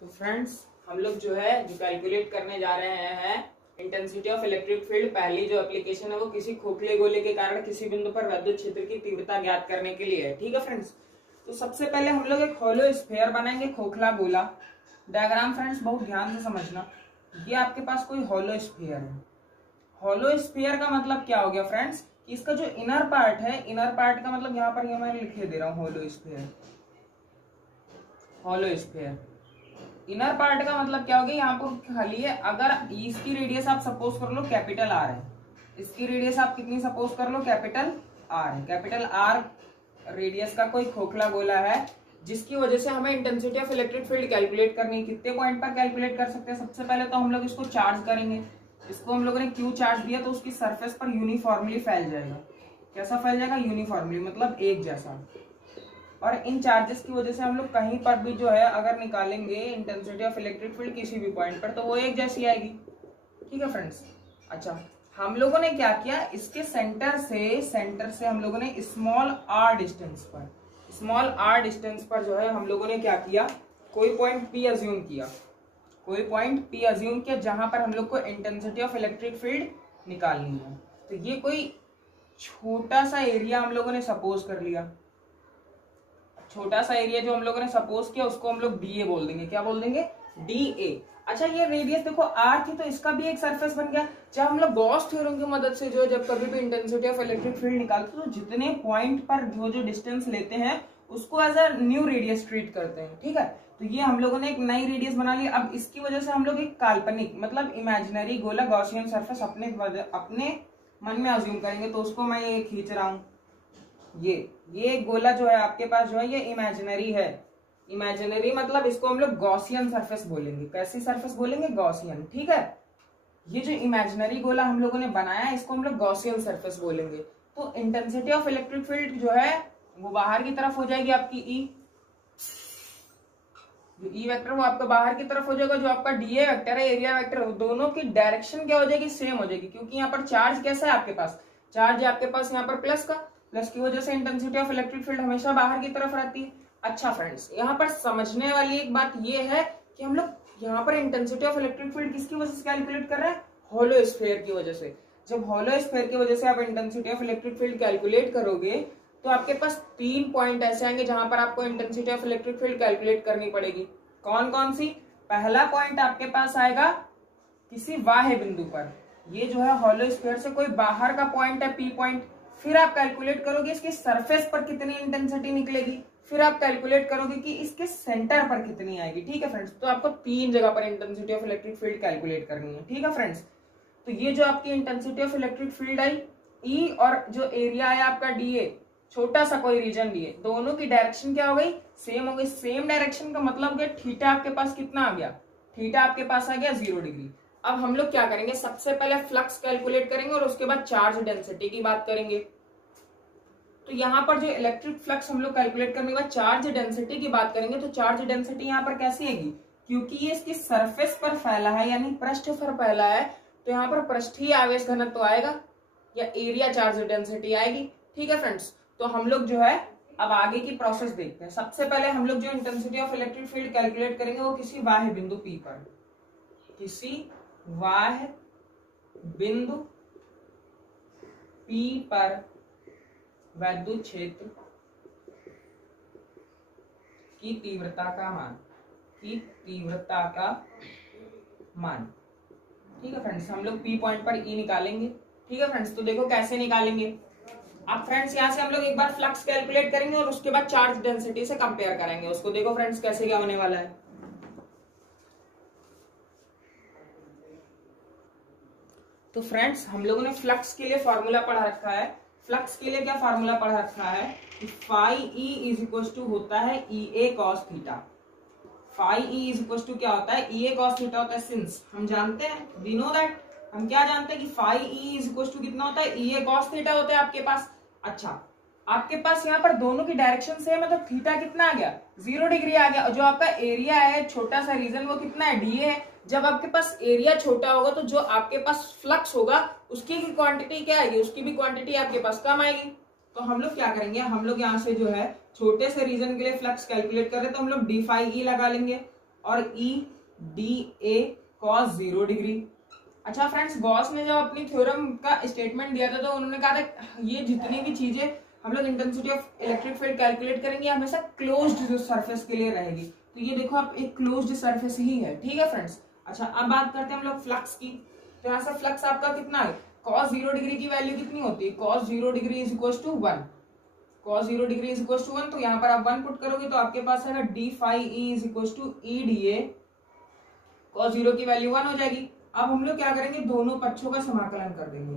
तो फ्रेंड्स हम लोग जो कैलकुलेट करने जा रहे हैं इंटेंसिटी ऑफ इलेक्ट्रिक फील्ड। पहली जो एप्लीकेशन है वो किसी खोखले गोले के कारण किसी बिंदु पर विद्युत क्षेत्र की तीव्रता ज्ञात करने के लिए है। ठीक है फ्रेंड्स, तो सबसे पहले हम लोग एक होलो स्फीयर बनाएंगे, खोखला गोला। डायग्राम फ्रेंड्स बहुत ध्यान से समझना। ये आपके पास कोई होलो स्फीयर है। होलो स्फीयर का मतलब क्या हो गया फ्रेंड्स, इसका जो इनर पार्ट है, इनर पार्ट का मतलब यहाँ पर ये मैं लिखे दे रहा हूँ hollow sphere. Hollow sphere inner part का मतलब क्या हो गया, यहाँ पर खाली है। अगर इसकी रेडियस आप सपोज कर लो कैपिटल आर है, इसकी रेडियस आप कितनी सपोज कर लो, कैपिटल आर है। कैपिटल आर रेडियस का कोई खोखला गोला है जिसकी वजह से हमें intensity of electric field calculate करनी है। कितने पॉइंट पर कैलकुलेट कर सकते हैं? सबसे पहले तो हम लोग इसको चार्ज करेंगे। इसको हम लोगों ने क्यू चार्ज दिया तो उसकी सरफेस पर यूनिफॉर्मली फैल जाएगा। कैसा फैल जाएगा? यूनिफॉर्मली, मतलब एक जैसा। और इन चार्जेस की वजह से हम लोग कहीं पर भी जो है अगर निकालेंगे इंटेंसिटी ऑफ इलेक्ट्रिक फील्ड किसी भी पॉइंट पर तो वो एक जैसी आएगी। ठीक है फ्रेंड्स। अच्छा, हम लोगों ने क्या किया, इसके सेंटर से हम लोगों ने स्मॉल आर डिस्टेंस पर जो है हम लोगों ने क्या किया, कोई पॉइंट पी अज्यूम किया, जहां पर हम लोग को इंटेंसिटी ऑफ इलेक्ट्रिक फील्ड निकालनी है। तो ये कोई छोटा सा एरिया हम लोगों ने सपोज कर लिया। छोटा सा एरिया जो हम लोगों ने सपोज किया उसको हम लोग डीए बोल देंगे। क्या बोल देंगे? डीए। अच्छा, ये रेडियस देखो आर थी तो इसका भी एक सरफेस बन गया। जब हम लोग गॉस थ्योरम की मदद से जब कभी भी इंटेंसिटी ऑफ इलेक्ट्रिक फील्ड निकालते तो जितने पॉइंट पर जो डिस्टेंस लेते हैं उसको as a new radius treat करते हैं। ठीक है, तो ये हम लोगों ने एक नई रेडियस बना ली। अब इसकी वजह से हम लोग एक काल्पनिक मतलब इमेजिनरी गोला गॉसियन सरफेस अपने मन में अज्यूम करेंगे। तो उसको मैं ये खींच रहा हूं। ये गोला जो है आपके पास जो है ये इमेजिनरी है। इमेजिनरी मतलब इसको हम लोग गॉसियन सरफेस बोलेंगे। कैसी सरफेस बोलेंगे? गॉसियन। ठीक है, ये जो इमेजिनरी गोला हम लोगों ने बनाया इसको हम लोग गॉसियन सरफेस बोलेंगे। तो इंटेंसिटी ऑफ इलेक्ट्रिक फील्ड जो है वो बाहर की तरफ हो जाएगी आपकी ई। जो ई वेक्टर वो आपका बाहर की तरफ हो जाएगा। जो आपका डीए वेक्टर है, एरिया वेक्टर, दोनों की डायरेक्शन क्या हो जाएगी? सेम हो जाएगी। क्योंकि यहाँ पर चार्ज कैसा है आपके पास? चार्ज है आपके पास यहाँ पर प्लस का। प्लस की वजह से इंटेंसिटी ऑफ इलेक्ट्रिक फील्ड हमेशा बाहर की तरफ रहती है। अच्छा फ्रेंड्स, यहाँ पर समझने वाली एक बात ये है कि हम लोग यहाँ पर इंटेंसिटी ऑफ इलेक्ट्रिक फील्ड किसकी वजह से कैलकुलेट कर रहे हैं? होलो स्फीयर की वजह से। जब होलो स्फीयर की वजह से आप intensity of electric field calculate करोगे तो आपके पास 3 पॉइंट ऐसे आएंगे जहां पर आपको intensity of electric field calculate करनी पड़ेगी। कौन कौन सी? पहला पॉइंट आपके पास आएगा किसी बाह्य बिंदु पर। ये जो है होलो स्फीयर से कोई बाहर का पॉइंट है, पी पॉइंट। फिर आप कैलकुलेट करोगे इसकी सरफेस पर कितनी इंटेंसिटी निकलेगी। फिर आप कैलकुलेट करोगे कि इसके सेंटर पर कितनी आएगी। ठीक है फ्रेंड्स, तो आपको 3 जगह पर intensity of electric field calculate करनी है। ठीक है फ्रेंड्स, तो ये जो आपकी intensity of electric field I ई और जो एरिया है आपका डीए, छोटा सा कोई रीजन डीए, दोनों की डायरेक्शन क्या हो गई? सेम हो गई। सेम डायरेक्शन का मतलब क्या? थीटा आपके पास कितना आ गया? थीटा आपके पास आ गया 0 डिग्री। अब हम लोग क्या करेंगे, सबसे पहले फ्लक्स कैलकुलेट करेंगे और उसके बाद चार्ज डेंसिटी की बात करेंगे। तो यहाँ पर जो इलेक्ट्रिक फ्लक्स हम लोग कैलकुलेट करने के बाद चार्ज डेंसिटी की बात करेंगे। तो चार्ज डेंसिटी यहाँ पर कैसी आएगी? क्योंकि ये इसकी सरफेस पर फैला है यानी पृष्ठ पर फैला है तो यहाँ पर पृष्ठीय आवेश घनत्व तो आएगा या एरिया चार्ज डेंसिटी आएगी। ठीक है फ्रेंड्स, तो हम लोग जो है अब आगे की प्रोसेस देखते हैं। सबसे पहले हम लोग जो intensity of electric field calculate करेंगे वो किसी बाह्य बिंदु पी पर, किसी बाह्य बिंदु पी पर विद्युत क्षेत्र की तीव्रता का मान। ठीक है फ्रेंड्स, हम लोग पी पॉइंट पर ई निकालेंगे। ठीक है फ्रेंड्स, तो देखो कैसे निकालेंगे। अब फ्रेंड्स यहाँ से हम लोग एक बार फ्लक्स कैलकुलेट करेंगे और उसके बाद चार्ज डेंसिटी से कंपेयर करेंगे उसको। देखो फ्रेंड्स कैसे क्या होने वाला है। तो फ्रेंड्स हम लोगों ने फ्लक्स के लिए फॉर्मूला पढ़ा रखा है। फ्लक्स के लिए क्या फॉर्मूला पढ़ा रखा है कि phi E is equal to होता है E A cos theta. Phi E is equal to क्या होता है? ई ए कॉस थीटा होता है। सिंस हम जानते हैं, वी नो दैट, हम क्या जानते हैं कि phi E is equal to कितना होता है? ई ए कॉस थीटा होता है आपके पास। अच्छा, आपके पास यहाँ पर दोनों की डायरेक्शन सेम है तो थीटा कितना आ गया? 0 डिग्री आ गया। और जो आपका एरिया है, छोटा सा रीजन, वो कितना है? डीए है। जब आपके पास एरिया छोटा होगा तो जो आपके पास फ्लक्स होगा उसकी क्वांटिटी क्या आएगी? उसकी भी क्वांटिटी आपके पास कम आएगी। तो हम लोग क्या करेंगे, हम लोग यहाँ से जो है छोटे से रीजन के लिए फ्लक्स कैलकुलेट कर रहे हैं तो हम लोग डी फाई ई लगा लेंगे और ई डी ए कॉस 0 डिग्री। अच्छा फ्रेंड्स, गॉस ने जब अपनी थ्योरम का स्टेटमेंट दिया था तो उन्होंने कहा था ये जितनी भी चीजें हम लोग intensity of electric field calculate करेंगे हमेशा क्लोज्ड सरफेस के लिए रहेगी। तो ये देखो आप एक क्लोज्ड सरफेस ही है, ठीक है फ्रेंड्स। अच्छा अब बात करते हैं हम लोग फ्लक्स की। तो यहाँ से फ्लक्स आपका कितना है, cos 0 डिग्री की वैल्यू कितनी होती है, cos 0 degree is equal to 1, cos 0 degree is equal to 1। तो यहाँ पर आप 1 पुट करोगे तो आपके पास आएगा d phi E is equal to E d A, cos 0 की वैल्यू 1 हो जाएगी। अब हम लोग क्या करेंगे, दोनों पक्षों का समाकलन कर देंगे,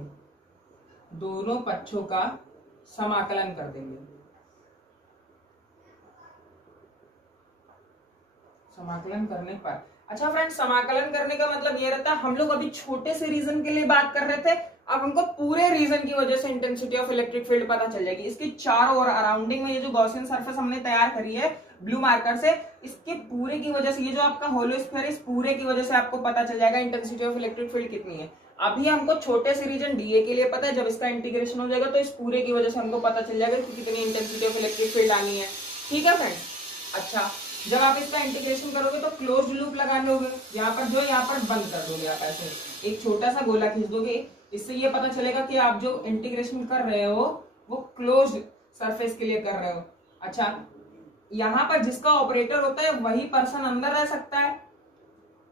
दोनों पक्षों का समाकलन कर देंगे। समाकलन करने पर, अच्छा फ्रेंड्स, समाकलन करने का मतलब ये रहता है हम लोग अभी छोटे से रीजन के लिए बात कर रहे थे, अब हमको पूरे रीजन की वजह से इंटेंसिटी ऑफ इलेक्ट्रिक फील्ड पता चल जाएगी। इसकी चारों ओर अराउंडिंग में ये जो गॉसियन सरफेस हमने तैयार करी है ब्लू मार्कर से, इसके पूरे की वजह से ये जो आपका होलो स्फीयर है इस पूरे की वजह से आपको पता चल जाएगा इंटेंसिटी ऑफ इलेक्ट्रिक फील्ड कितनी है। अभी हमको छोटे से रीजन डीए के लिए पता है, जब इसका इंटीग्रेशन हो जाएगा तो इस पूरे की वजह से हमको पता चल जाएगा कि कितनी इंटेंसिटी ऑफ इलेक्ट्रिक फील्ड आनी है, ठीक है फ्रेंड्स। अच्छा जब आप इसका इंटीग्रेशन करोगे तो क्लोज लूप लगा लोगे, यहाँ पर जो यहाँ पर बंद कर दोगे, आप ऐसे एक छोटा सा गोला खींच दोगे, इससे ये पता चलेगा कि आप जो इंटीग्रेशन कर रहे हो वो क्लोज सरफेस के लिए कर रहे हो। अच्छा यहाँ पर जिसका ऑपरेटर होता है वही पर्सन अंदर रह सकता है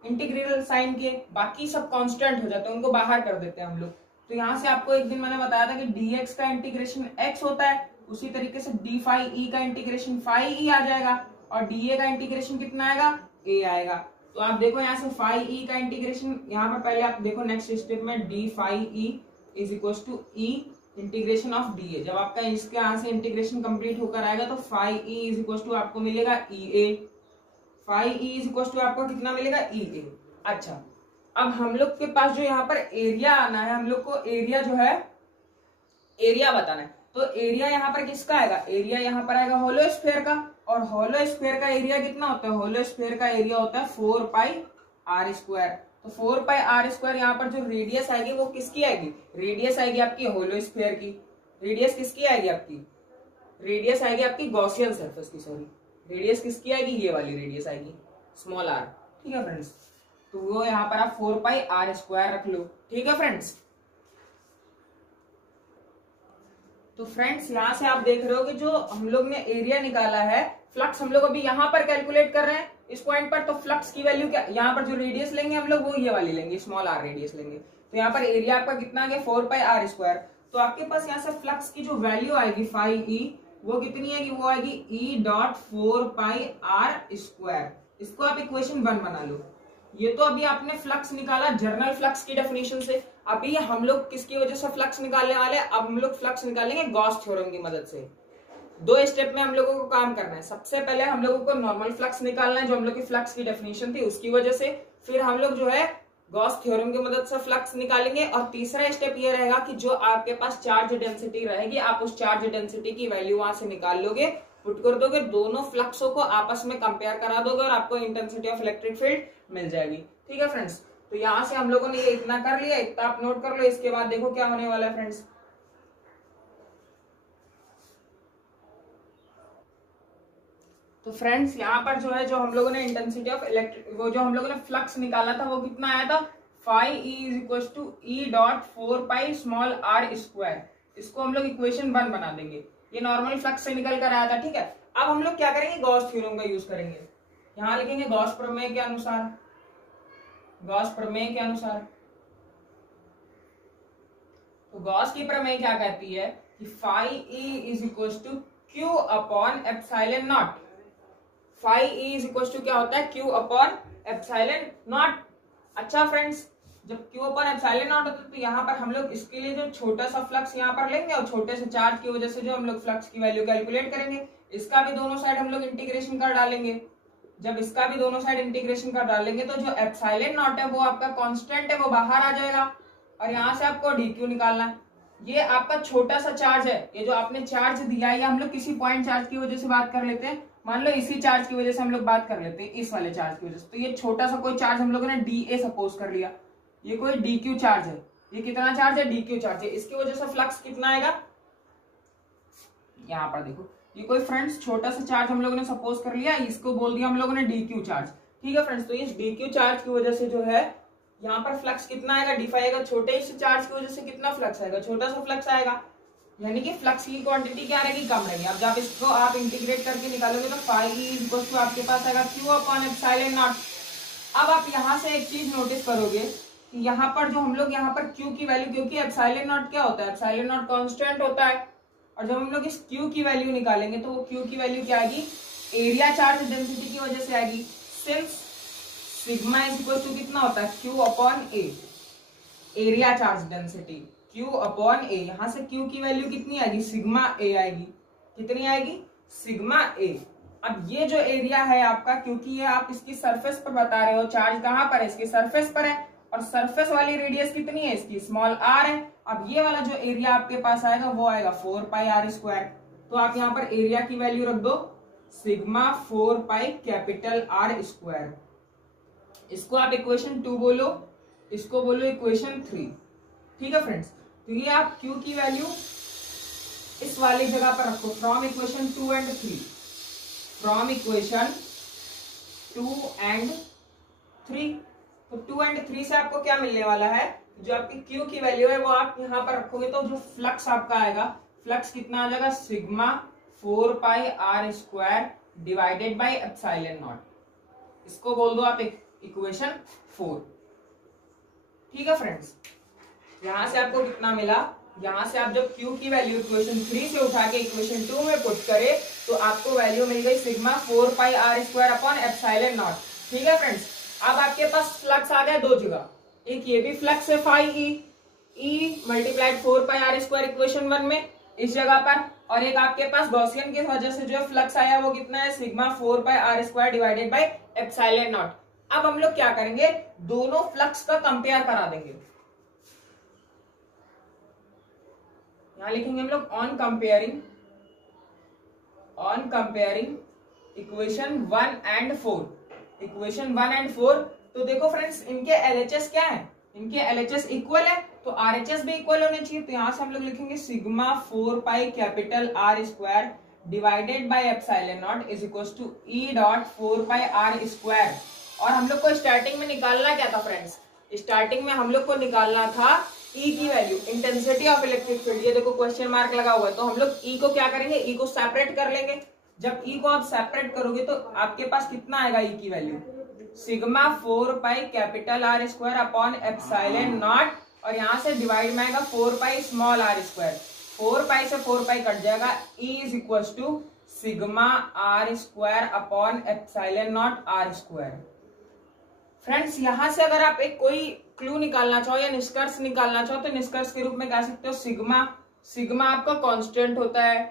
इंटीग्रल साइन के, बाकी सब कांस्टेंट हो जाते हैं, उनको बाहर कर देते हैं हम लोग। तो यहाँ से आपको एक दिन मैंने बताया था कि dx का इंटीग्रेशन x होता है, उसी तरीके से डी फाई ई का इंटीग्रेशन फाई ई आ जाएगा और dA का इंटीग्रेशन कितना आएगा, a आएगा। तो आप देखो यहाँ से फाई ई का इंटीग्रेशन, यहाँ पर पहले आप देखो नेक्स्ट स्टेप में d phi E is equal to E integration of dA। जब आपका इसके यहाँ से इंटीग्रेशन कंप्लीट होकर आएगा तो phi E is equal to आपको मिलेगा EA, phi E is equal to आपको कितना मिलेगा EA। अच्छा अब हम लोग के पास जो यहाँ पर एरिया आना है, हम लोग को एरिया जो है एरिया बताना है। तो एरिया यहाँ पर किसका आएगा, एरिया यहाँ पर आएगा होलो स्फीयर का, और होलो स्फीयर का एरिया कितना होता है, होलो स्फीयर का एरिया होता है 4 पाई आर स्क्वायर। तो 4 पाई आर स्क्वायर यहाँ पर जो रेडियस आएगी वो किसकी आएगी, रेडियस आएगी आपकी होलो स्फीयर की। रेडियस किसकी आएगी आपकी, रेडियस आएगी आपकी गॉसियन सरफेस की, सॉरी रेडियस किसकी आएगी, ये वाली रेडियस आएगी स्मॉल आर, ठीक है फ्रेंड्स। तो वो यहाँ पर आप 4 पाई आर स्क्वायर रख लो, ठीक है फ्रेंड्स। तो फ्रेंड्स यहाँ से आप देख रहे हो कि जो हम लोग ने एरिया निकाला है, फ्लक्स हम लोग अभी यहाँ पर कैलकुलेट कर रहे हैं इस पॉइंट पर, तो फ्लक्स की वैल्यू क्या, यहाँ पर जो रेडियस लेंगे हम लोग वो ये वाली लेंगे, स्मॉल आर रेडियस लेंगे। तो यहाँ पर एरिया आपका कितना आ गया 4 पाई आर स्क्वायर। तो आपके पास यहाँ से फ्लक्स की जो वैल्यू आएगी फाई ई वो कितनी आएगी, वो आएगी E dot 4 pi r square. इसको आप इक्वेशन 1 बना लो। ये तो अभी आपने फ्लक्स निकाला जर्नल फ्लक्स की डेफिनेशन से, अभी हम लोग किसकी वजह से फ्लक्स निकालने वाले हैं, अब हम लोग फ्लक्स निकालेंगे गॉस थ्योरम की मदद से। 2 स्टेप में हम लोगों को काम करना है। सबसे पहले हम लोगों को नॉर्मल फ्लक्स निकालना है जो हम लोग की फ्लक्स की डेफिनेशन थी उसकी वजह से, फिर हम लोग जो है गॉस थ्योरम की मदद से फ्लक्स निकालेंगे, और तीसरा स्टेप ये रहेगा कि जो आपके पास चार्ज डेंसिटी रहेगी आप उस चार्ज डेंसिटी की वैल्यू वहां से निकाल लोगे, पुट कर दोगे, दोनों फ्लक्सों को आपस में कंपेयर करा दोगे और आपको इंटेंसिटी ऑफ इलेक्ट्रिक फील्ड मिल जाएगी, ठीक है फ्रेंड्स। तो यहाँ से हम लोगों ने ये इतना कर लिया, इतना आप नोट कर लो। इसके बाद देखो क्या होने वाला है फ्रेंड्स। तो फ्रेंड्स यहाँ पर जो है जो हम लोगों ने इंटेंसिटी ऑफ इलेक्ट्रिक वो जो हम लोगों ने फ्लक्स निकाला था वो कितना आया था, phi E is equal to E dot 4 pi small are square. इसको हम लोग इक्वेशन 1 बना देंगे, ये नॉर्मल फ्लक्स से निकल कर आया था, ठीक है। अब हम लोग क्या करेंगे, गॉस थ्योरम का यूज करेंगे। यहाँ लिखेंगे गॉस प्रमेय के अनुसार, गॉस प्रमेय के अनुसार। तो गॉस की प्रमेय क्या कहती है कि phi E is equal to Q upon epsilon naught. Phi E is equal to क्या होता है, क्यू अपॉन एप्सिलॉन नॉट। अच्छा फ्रेंड्स, जब क्यू अपॉन एप्सिलॉन नॉट होता है तो यहाँ पर हम लोग इसके लिए जो छोटा सा फ्लक्स यहाँ पर लेंगे और छोटे से चार्ज की वजह से जो हम लोग फ्लक्स की वैल्यू कैलकुलेट करेंगे, इसका भी दोनों साइड हम लोग इंटीग्रेशन कर डालेंगे। जब इसका भी दोनों साइड इंटीग्रेशन कर डालेंगे तो जो एप्सिलॉन नॉट है वो आपका कांस्टेंट है, वो बाहर आ जाएगा, और यहाँ से आपको डीक्यू निकालना है। ये आपका छोटा सा चार्ज है, ये जो आपने चार्ज दिया है, हम लोग किसी पॉइंट चार्ज की वजह से बात कर लेते हैं, मान लो इसी चार्ज की वजह से हम लोग बात कर लेते हैं, इस वाले चार्ज की वजह से। तो ये छोटा सा कोई चार्ज हम लोगों ने डीए सपोज कर लिया, ये कोई डीक्यू चार्ज है। ये कितना चार्ज है, डीक्यू चार्ज है। इसकी वजह से फ्लक्स कितना आएगा, यहाँ पर देखो, ये कोई फ्रेंड्स छोटा सा चार्ज हम लोगों ने सपोज कर लिया, इसको बोल दिया हम लोगों ने डीक्यू चार्ज। ठीक है फ्रेंड्स, तो इस dq चार्ज की वजह से जो है यहाँ पर फ्लक्स कितना आएगा, डी फाई आएगा, छोटे से चार्ज की वजह से कितना फ्लक्स आएगा, छोटा सा फ्लक्स आएगा, यानी कि फ्लक्स की क्वांटिटी क्या रहेगी, कम रहेगी। अब जब इसको आप इंटीग्रेट करके निकालोगे तो फाई इज इक्वल टू आपके पास आएगा क्यू अपॉन एप्सिलॉन नॉट। अब आप यहाँ से एक चीज नोटिस करोगे कि यहाँ पर जो हम लोग यहाँ पर Q की वैल्यू, क्योंकि एप्सिलॉन नॉट क्या होता है, एप्सिलॉन नॉट कांस्टेंट होता है, और जब हम लोग इस Q की वैल्यू निकालेंगे तो वो Q की वैल्यू क्या आएगी, एरिया चार्ज डेंसिटी की वजह से आएगी। Since sigma is equal to कितना होता है, Q upon A, area charge density Q upon A, यहाँ से Q की वैल्यू कितनी आएगी, सिग्मा ए आएगी, कितनी आएगी, सिग्मा ए। अब ये जो एरिया है आपका, क्योंकि ये आप इसकी सरफेस पर बता रहे हो, चार्ज कहाँ पर है, इसकी सरफेस पर है, और सरफेस वाली रेडियस कितनी है इसकी, स्मॉल आर है। अब ये वाला जो एरिया आपके पास आएगा वो आएगा 4 पाई आर स्क्वायर। तो आप यहाँ पर एरिया की वैल्यू रख दो sigma 4 pi capital R square. इसको आप इक्वेशन 2 बोलो, इसको बोलो इक्वेशन 3। ठीक है फ्रेंड्स, तो ये आप Q की वैल्यू इस वाली जगह पर रखो, from equation 2 and 3, from equation 2 and 3। तो 2 एंड 3 से आपको क्या मिलने वाला है, जो आपकी Q की वैल्यू है वो आप यहाँ पर रखोगे तो जो फ्लक्स आपका आएगा, फ्लक्स कितना आ जाएगा, sigma 4 pi r square divided by epsilon naught. इसको बोल दो आप इक्वेशन 4। ठीक है फ्रेंड्स, यहां से आपको कितना मिला, यहां से आप जब Q की वैल्यू इक्वेशन 3 से उठा के इक्वेशन 2 में पुट करे तो आपको वैल्यू मिल गई sigma 4 pi r square upon epsilon naught. ठीक है फ्रेंड्स, अब आपके पास फ्लक्स आ गया दो जगह, एक ये भी फ्लक्स है phi E multiplied 4 pi r square equation 1 में इस जगह पर, और एक आपके पास गॉसियन की वजह से जो फ्लक्स आया वो कितना है, sigma 4 pi r square divided by epsilon naught. अब हम लोग क्या करेंगे, दोनों फ्लक्स का कंपेयर करा देंगे। यहां लिखेंगे हम लोग on comparing equation 1 and 4, equation 1 and 4। तो देखो फ्रेंड्स, इनके एलएचएस क्या है, इनके एलएचएस इक्वल है, तो आरएचएस भी इक्वल होने चाहिए। तो यहां से हम लोग लिखेंगे sigma 4 pi capital R square divided by epsilon naught is equal to E dot 4 pi r square. और हम लोग को स्टार्टिंग में निकालना क्या था फ्रेंड्स, स्टार्टिंग में हम लोग को निकालना था ई की value, intensity of electric field. ये देखो क्वेश्चन मार्क लगा हुआ है, तो हम लोग ई को क्या करेंगे, ई को सेपरेट कर लेंगे। जब ई को आप सेपरेट करोगे तो आपके पास कितना आएगा, ई की value sigma 4 pi capital R square upon epsilon naught, और यहां से डिवाइड में आएगा 4 pi small are square, 4 pi से 4 पाई कट जाएगा, E is equal to sigma r square upon epsilon naught are square. Friends, यहां से अगर आप एक कोई क्लू निकालना चाहो या निष्कर्ष निकालना चाहो तो निष्कर्ष के रूप में कह सकते हो सिग्मा आपका कांस्टेंट होता है,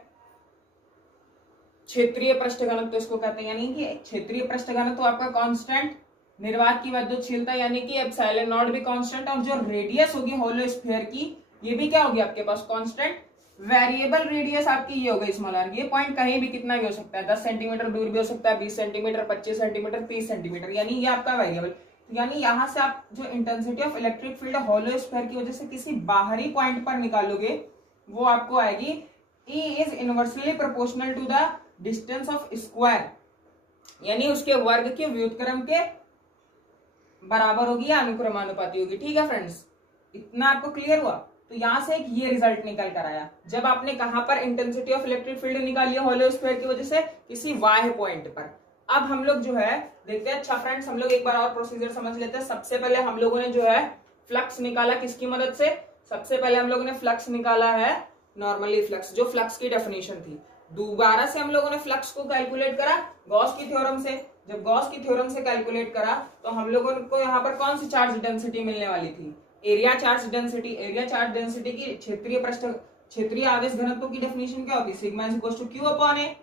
क्षेत्रीय पृष्ठ घनत्व इसको कहते हैं, यानी कि क्षेत्रीय पृष्ठ घनत्व आपका कांस्टेंट, निर्वात की विद्युतशीलता यानी कि एप्सिलॉन नॉट भी कांस्टेंट, और जो रेडियस होगी होलो स्फीयर की ये भी क्या होगी आपके पास कांस्टेंट। वेरिएबल रेडियस आपकी ये हो गई स्मॉल आर, ये पॉइंट कहीं भी कितना भी हो सकता है, 10 सेंटीमीटर दूर भी हो सकता है, 20 सेंटीमीटर, 25 सेंटीमीटर, 30 सेंटीमीटर, यानी ये आपका वेरिएबल। यानी यहां से आप जो intensity of electric field hollow sphere की वजह से किसी बाहरी पॉइंट पर निकालोगे वो आपको आएगी E is inversely proportional to the distance of square, यानी उसके वर्ग के व्युत्क्रम के बराबर होगी या अनुक्रमानुपाती होगी। ठीक है फ्रेंड्स, इतना आपको क्लियर हुआ। तो यहां से एक ये रिजल्ट निकल कर आया, जब आपने कहां पर इंटेंसिटी ऑफ इलेक्ट्रिक फील्ड निकाली है होलो स्फीयर की वजह से, किसी वाय पॉइंट पर। अब हम लोग जो है देखते हैं, अच्छा फ्रेंड्स हम लोग एक बार और प्रोसीजर समझ लेते हैं। सबसे पहले हम लोगों ने जो है फ्लक्स निकाला किसकी मदद से, सबसे पहले हम लोगों ने फ्लक्स निकाला है नॉर्मली फ्लक्स, जो फ्लक्स की डेफिनेशन थी। दोबारा से हम लोगों ने फ्लक्स को कैलकुलेट करा गॉस की थ्योरम से। जब गॉस की थ्योरम से कैलकुलेट करा तो हम लोगों को यहाँ पर कौन सी चार्ज डेंसिटी मिलने वाली थी, area charge density. Area charge density की क्षेत्रीय आवेश घनत्व की डेफिनेशन क्या होती है, sigma is equal to Q upon A.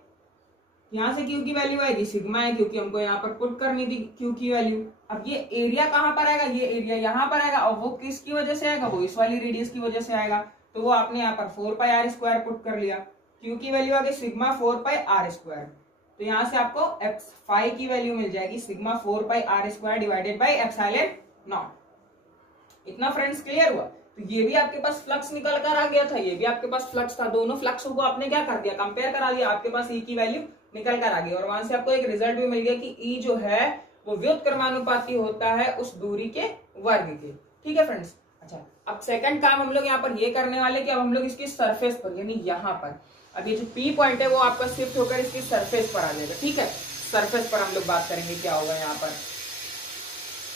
यहां से क्यू की वैल्यू आएगी सिग्मा है, क्योंकि हमको यहाँ पर पुट करनी थी क्यू की वैल्यू। अब ये एरिया कहां पर आएगा, ये एरिया यहाँ पर आएगा, और वो किसकी वजह से आएगा, वो इस वाली रेडियस की वजह से आएगा। तो वो आपने यहाँ पर 4 पाई आर स्क्वायर पुट कर लिया, क्यू की वैल्यू आ गई सिग्मा 4 पाई आर स्क्वायर। तो यहाँ से आपको फाई की वैल्यू मिल जाएगी sigma 4 pi r square divided by epsilon naught. इतना फ्रेंड्स क्लियर हुआ। तो ये भी आपके पास फ्लक्स निकल कर आ गया था, ये भी आपके पास फ्लक्स था, दोनों फ्लक्स को आपने क्या कर दिया, कंपेयर करा दिया, आपके पास ई की वैल्यू निकल कर आ गई। और वहां से आपको एक रिजल्ट भी मिल गया कि ई जो है वो व्युत्क्रमानुपाती होता है उस दूरी के वर्ग के। ठीक है फ्रेंड्स। अच्छा, अब सेकंड काम हम लोग यहाँ पर ये करने वाले कि अब हम लोग इसकी सरफेस पर यानी यहाँ पर, अब ये जो पी पॉइंट है वो आपका शिफ्ट होकर इसकी सरफेस पर आ जाएगा। ठीक है, सरफेस पर हम लोग बात करेंगे क्या होगा यहाँ पर।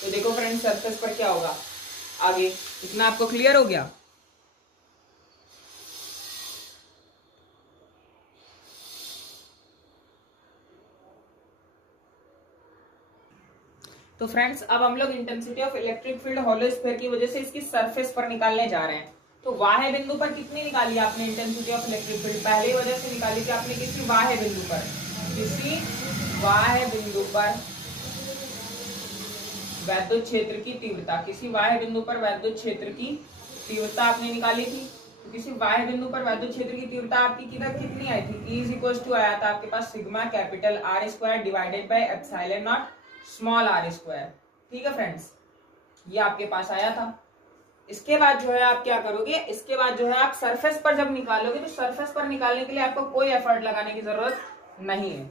तो देखो फ्रेंड्स, सरफेस पर क्या होगा आगे, इतना आपको क्लियर हो गया। तो फ्रेंड्स, अब हम लोग intensity of electric field hollow sphere की वजह से इसकी सरफेस पर निकालने जा रहे हैं। तो बाह्य बिंदु पर कितनी निकाली आपने इंटेंसिटी ऑफ इलेक्ट्रिक फील्ड, पहली वजह से निकाली थी आपने किसी बाह्य बिंदु पर, किसी बाह्य बिंदु पर वैद्युत क्षेत्र की तीव्रता, किसी बाह्य बिंदु पर वैद्युत क्षेत्र की तीव्रता आपने निकाली थी। तो किसी बाह्य बिंदु पर वैद्युत क्षेत्र की तीव्रता आपकी किधर कितनी आई थी, E इज इक्वल टू आया था आपके पास sigma capital R square divided by epsilon naught small are square. ठीक है फ्रेंड्स, ये आपके पास आया था। इसके बाद जो है आप क्या करोगे, इसके बाद जो है आप सरफेस पर जब निकालोगे तो सरफेस पर निकालने के लिए आपको कोई एफर्ट लगाने की जरूरत नहीं है।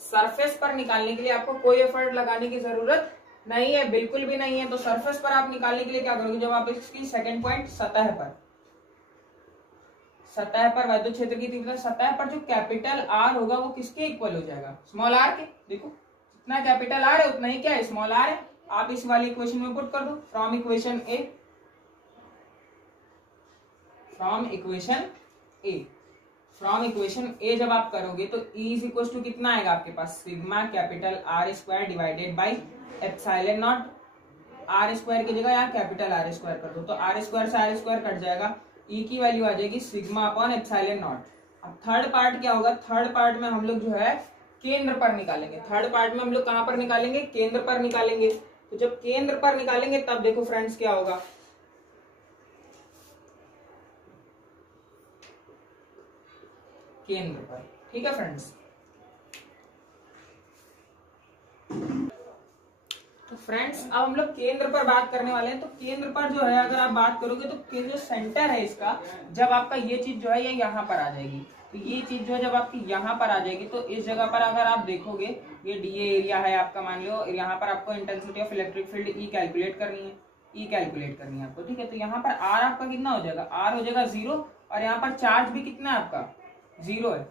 सरफेस पर निकालने के लिए आपको कोई एफर्ट लगाने की जरूरत नहीं है, बिल्कुल भी नहीं है। तो सरफेस पर आप निकालने के लिए क्या करोगे, जब आप इसकी सेकंड पॉइंट सतह पर वैद्युत क्षेत्र की तीव्रता, सतह पर जो कैपिटल आर होगा वो किसके इक्वल हो जाएगा, स्मॉल आर के। देखो जितना कैपिटल आर है उतना ही क्या है, स्मॉल आर है। आप इस वाली इक्वेशन में पुट कर दो, फ्रॉम इक्वेशन ए जब आप करोगे तो E इज इक्वल टू कितना आएगा आपके पास, sigma capital R square divided by epsilon naught, are square की जगह यहाँ कैपिटल आर स्क्वायर कर दो तो आर स्क्वायर से आर स्क्वायर कट जाएगा, E की वैल्यू आ जाएगी सिग्मा अपॉन एप्सिलॉन नॉट। अब थर्ड पार्ट क्या होगा, थर्ड पार्ट में हम लोग जो है केंद्र पर निकालेंगे। थर्ड पार्ट में हम लोग कहां पर निकालेंगे, केंद्र पर निकालेंगे। तो जब केंद्र पर निकालेंगे तब देखो फ्रेंड्स क्या होगा, केंद्र पर। ठीक है फ्रेंड्स, तो फ्रेंड्स अब हम लोग केंद्र पर बात करने वाले हैं। तो केंद्र पर जो है अगर आप बात करोगे तो केंद्र जो सेंटर है इसका, जब आपका ये चीज जो है ये यहाँ पर आ जाएगी, तो ये चीज जो है जब आपकी यहाँ पर आ जाएगी तो इस जगह पर अगर आप देखोगे ये डीए एरिया है आपका, मान लो यहाँ पर आपको intensity of electric field E calculate करनी है, आपको। ठीक है, तो यहाँ पर आर आपका कितना हो जाएगा, आर हो जाएगा 0 और यहाँ पर चार्ज भी कितना है आपका 0 है।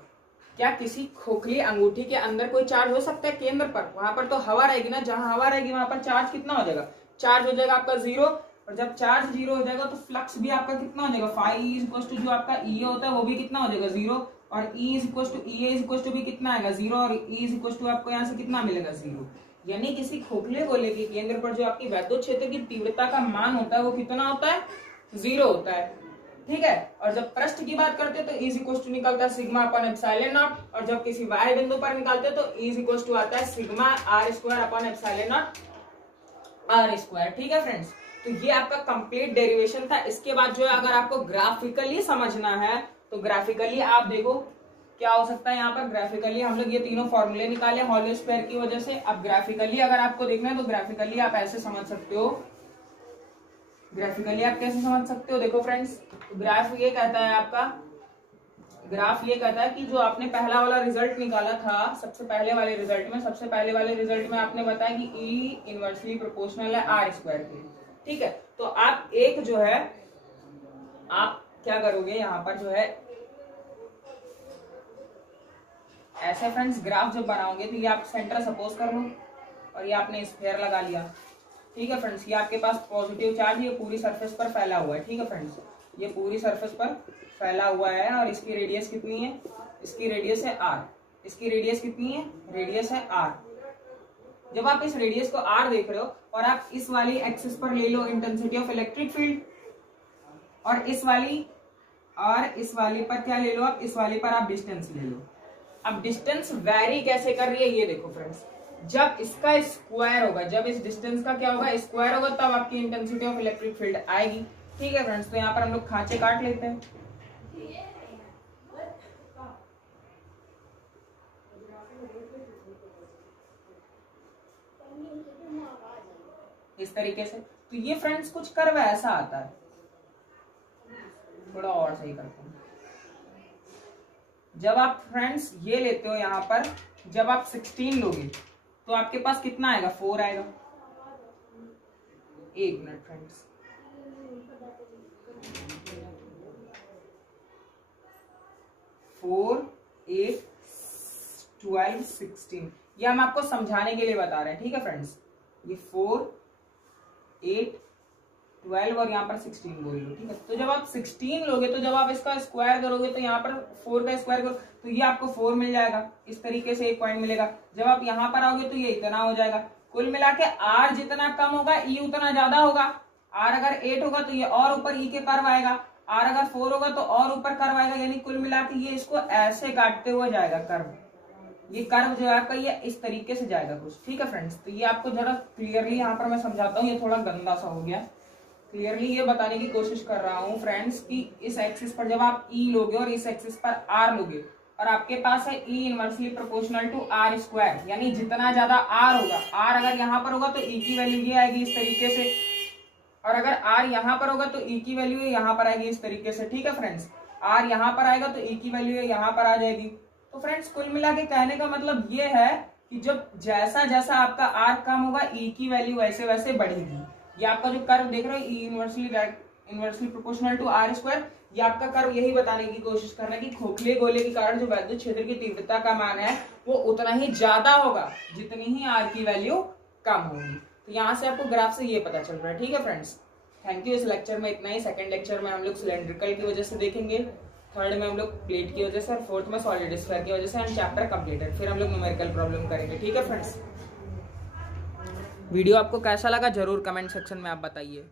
क्या किसी खोखली अंगूठी के अंदर कोई चार्ज हो सकता है केंद्र पर, वहां पर तो हवा रहेगी ना, जहां हवा रहेगी वहां पर चार्ज कितना हो जाएगा, चार्ज हो जाएगा आपका 0। और जब चार्ज 0 हो जाएगा तो फ्लक्स भी आपका कितना हो जाएगा, फाई इज इक्वल टू जो आपका ई होता है वो भी कितना हो जाएगा 0 और E is equal to E is equal to भी कितना आएगा 0 और ई इज इक्वल टू आपको यहाँ से कितना मिलेगा 0। यानी किसी खोखले गोले के केंद्र पर जो आपकी वैद्युत क्षेत्र की तीव्रता का मान होता है वो कितना होता है, 0 होता है। ठीक है, और जब पृष्ठ की बात करते हैं तो इज इक्वल टू निकलता है सिग्मा अपॉन एप्सिलॉन नॉट, और जब किसी बाह्य बिंदु पर निकालते हैं तो इज इक्वल टू आता है sigma r square upon epsilon naught are square. ठीक है फ्रेंड्स, तो ये आपका कंप्लीट डेरिवेशन था। इसके बाद जो है अगर आपको ग्राफिकली समझना है तो ग्राफिकली आप देखो क्या हो सकता है। यहाँ पर ग्राफिकली हम लोग ये तीनों फॉर्मूले निकाले हॉलो स्फीयर की वजह से। अब ग्राफिकली अगर आपको देखना है तो ग्राफिकली आप ऐसे समझ सकते हो, ग्राफिकली आप कैसे समझ सकते हो, देखो फ्रेंड्स, ग्राफ ये कहता है आपका, ग्राफ ये कहता है कि जो आपने पहला वाला रिजल्ट निकाला था, सबसे पहले वाले रिजल्ट में आपने बताया कि E इनवर्सली प्रोपोर्शनल है आर स्क्वायर के। ठीक है, तो आप एक जो है आप क्या करोगे, यहाँ पर जो है ऐसे फ्रेंड्स ग्राफ जब बनाओगे तो ये आप सेंटर सपोज कर लो और ये आपने स्फीयर लगा लिया। ठीक है फ्रेंड्स, ये आपके पास पॉजिटिव चार्ज ये पूरी सरफेस पर फैला हुआ है। ठीक है फ्रेंड्स, ये पूरी सरफेस पर फैला हुआ है और इसकी रेडियस कितनी है, इसकी रेडियस है r, इसकी रेडियस कितनी है, रेडियस है r। जब आप इस रेडियस को r देख रहे हो और आप इस वाली एक्सिस पर ले low intensity of electric field और इस वाली पर क्या ले लो आप, इस वाली पर आप डिस्टेंस ले लो। अब डिस्टेंस वैरी कैसे कर रही है ये देखो फ्रेंड्स, जब इसका स्क्वायर होगा, जब इस डिस्टेंस का क्या होगा, स्क्वायर होगा, तब आपकी इंटेंसिटी ऑफ इलेक्ट्रिक फील्ड आएगी। ठीक है फ्रेंड्स, तो यहाँ पर हम लोग खांचे काट लेते हैं। इस तरीके से, तो ये फ्रेंड्स कुछ कर्व ऐसा आता है, थोड़ा और सही करते हैं। जब आप फ्रेंड्स ये लेते हो यहाँ पर, जब आप 16 लोगे तो आपके पास कितना आएगा, 4 आएगा। एक मिनट फ्रेंड्स, 4, 8, 12, 16, ये हम आपको समझाने के लिए बता रहे हैं, ठीक है फ्रेंड्स। ये 4, 8, 12 और यहाँ पर 16 बोल लो, ठीक है। तो जब आप 16 लोगे तो जब आप इसका स्क्वायर करोगे तो यहाँ पर 4 का स्क्वायर करो तो ये आपको 4 मिल जाएगा, इस तरीके से एक पॉइंट मिलेगा। जब आप यहाँ पर आओगे तो ये इतना हो जाएगा। कुल मिला के आर जितना कम होगा ई उतना ज्यादा होगा। आर अगर 8 होगा तो ये और ऊपर ई के कर्व आएगा, आर अगर 4 होगा तो और ऊपर कर्व आएगा, यानी कुल मिला के ये इसको ऐसे काटते हुए जाएगा कर्व। ये कर्व जो है आपका ये इस तरीके से जाएगा कुछ, ठीक है फ्रेंड्स। तो ये आपको जरा क्लियरली यहाँ पर मैं समझाता हूँ, ये थोड़ा गंदा सा हो गया। क्लियरली ये बताने की कोशिश कर रहा हूँ फ्रेंड्स कि इस एक्सिस पर जब आप ई लोगे और इस एक्सिस पर आर लोगे और आपके पास है E inversely proportional to R square, यानी जितना ज्यादा आर होगा, आर अगर यहाँ पर होगा तो ई की वैल्यू ये आएगी इस तरीके से, और अगर आर यहाँ पर होगा तो ई की वैल्यू यहाँ पर आएगी इस तरीके से, ठीक है फ्रेंड्स। आर यहाँ पर आएगा तो ई की वैल्यू यहाँ पर आ जाएगी। तो फ्रेंड्स कुल मिला के कहने का मतलब ये है कि जब जैसा जैसा आपका आर कम होगा ई की वैल्यू वैसे वैसे बढ़ेगी। ये आपका जो कर्व देख रहे हो E inversely proportional to R square, ये आपका कर्व यही बताने की कोशिश कर रहा है कि खोखले गोले के कारण जो वैद्युत क्षेत्र की तीव्रता का मान है वो उतना ही ज्यादा होगा जितनी ही आर की वैल्यू कम होगी। तो यहाँ से आपको ग्राफ से ये पता चल रहा है, ठीक है फ्रेंड्स। Thank you. इस लेक्चर में इतना ही। सेकंड लेक्चर में हम लोग सिलेंड्रिकल की वजह से देखेंगे, थर्ड में हम लोग प्लेट की वजह से, और फोर्थ में सॉलिड स्फीयर की वजह से हम चैप्टर कंप्लीटेड। फिर हम लोग न्यूमेरिकल प्रॉब्लम करेंगे, ठीक है फ्रेंड्स। वीडियो आपको कैसा लगा जरूर कमेंट सेक्शन में आप बताइए।